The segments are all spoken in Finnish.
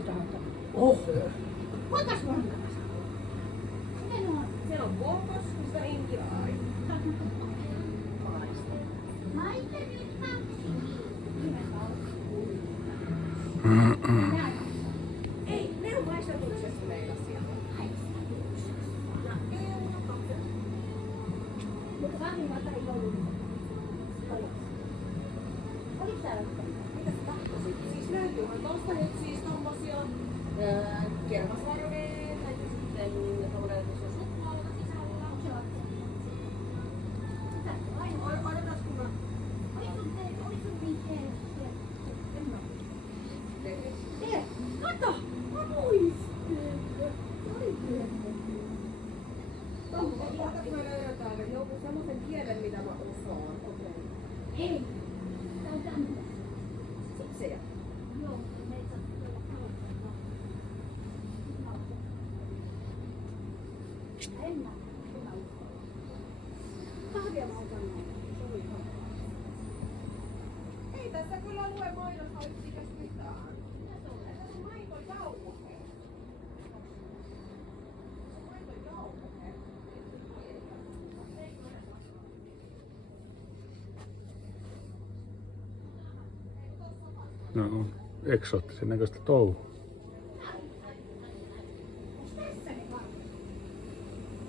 tarvitaan. Kuinka monta? Siellä on kokos, mistä on intiaai. Ei, ne on maistetuksessa meillä siellä. Mutta vanhimmalta ei ollut. Oliko täällä mitään? Mitä sä tahtoisit? Siis löytyyhän tosta nyt siis tommosia kermasvarveet, tai sitten tommonen, jos on suklaata sisällä. Odotas kun mä... Kato! Mä muistin! Ota kun me löydetään joku semmosen kielen, mitä mä osaan. Okei. Hei! Tää on tänne. Sipsejä. Joo, meitä kahvia mä otan näin. Ei tässä kyllä lue maidossa yksikäs mitään. Tässä on maitojauhe. No, eksoottisen näköistä touhua.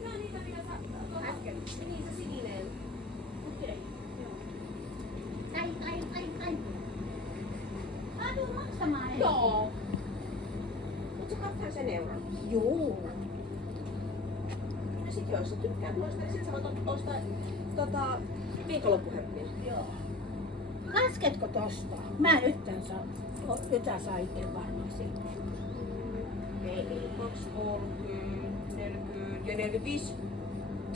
No niitä mitä sä äsken. Niin se sininen. Okei. Ai. Mä tuun maksamaan. Joo. Mut sä katsotaan sen euron. Joo. Ja sit jos sä tykkäät noista, niin sit sä voit ostaa viikonloppuhöppiä. Joo. Lasketko tosta? Mä nyt tän saa. Nyt tää saa itse varmaksi. Ei, 2, 30, 40 ja 45.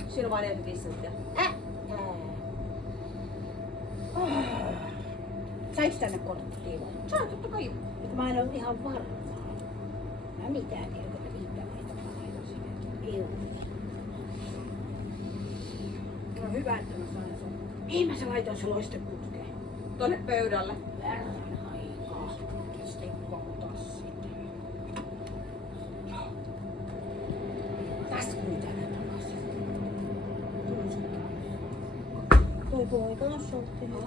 Siinä on vain 45 senttiä. Saiko tänne korttiin vai? Saa totta kai. Mä en oo ihan varma. Mä mitään tiedä, että riittää näitä painoja. No hyvä, että mä sain sun. Mihin mä se laitoin se loisteputkeen? Tonne pöydälle. Värrän aikaa. Sitten kotas sitä. Tästä mitä ne tavasit. Toi poika on sottunut.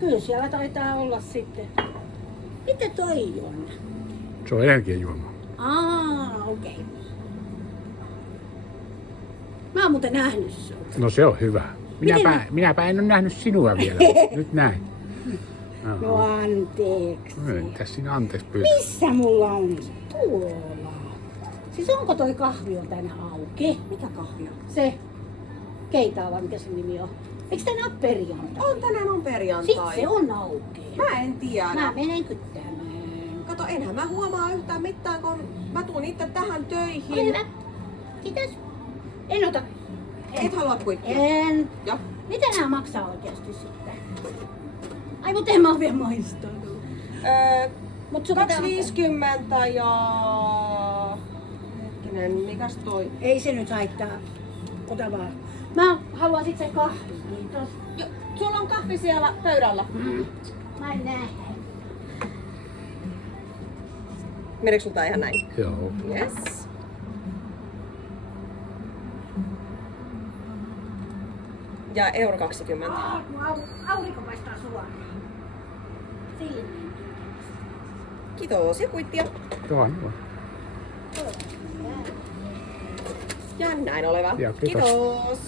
Kyllä siellä taitaa olla sitten. Mitä toi on? Se on energiajuoma. Okei. Okay. Mä oon muuten nähnyt sen. No se on hyvä. Minäpä en ole nähnyt sinua vielä. Nyt näin. No anteeksi. Tässä siinä anteeksi pyytää. Missä mulla on? Tuolla. Siis onko toi kahvio tänään auki? Mikä kahvia? Se keitaava, mikä sen nimi on. Eikö tänään ole perjantai? Tänään on perjantai. Sitten se on auki. Mä en tiedä. Mä menen kyttämään. Kato, enhän mä huomaa yhtään mitään, kun mä tuun itse tähän töihin. Ole hyvä. Kiitos. En ota. Et halua kuittia? En. Joo. Mitä nää maksaa oikeasti sitten? Ai mut en mä oo vielä maistanut. Mut sun pitää- 2,50 ja... Hetkinen, mikäs toi? Ei se nyt haittaa. Ota vaan. Mä haluaisin sen kahvin, kiitos. Joo, sulla on kahvi siellä pöydällä. Mä en näe. Meneekö sulta ihan näin? Joo. Yes. Ja euro 20. Aurinko paistaa suoraan. Silmiin. Kiitos ja kuittia. Joo. Ja näin oleva. Joo, kiitos. Kiitos.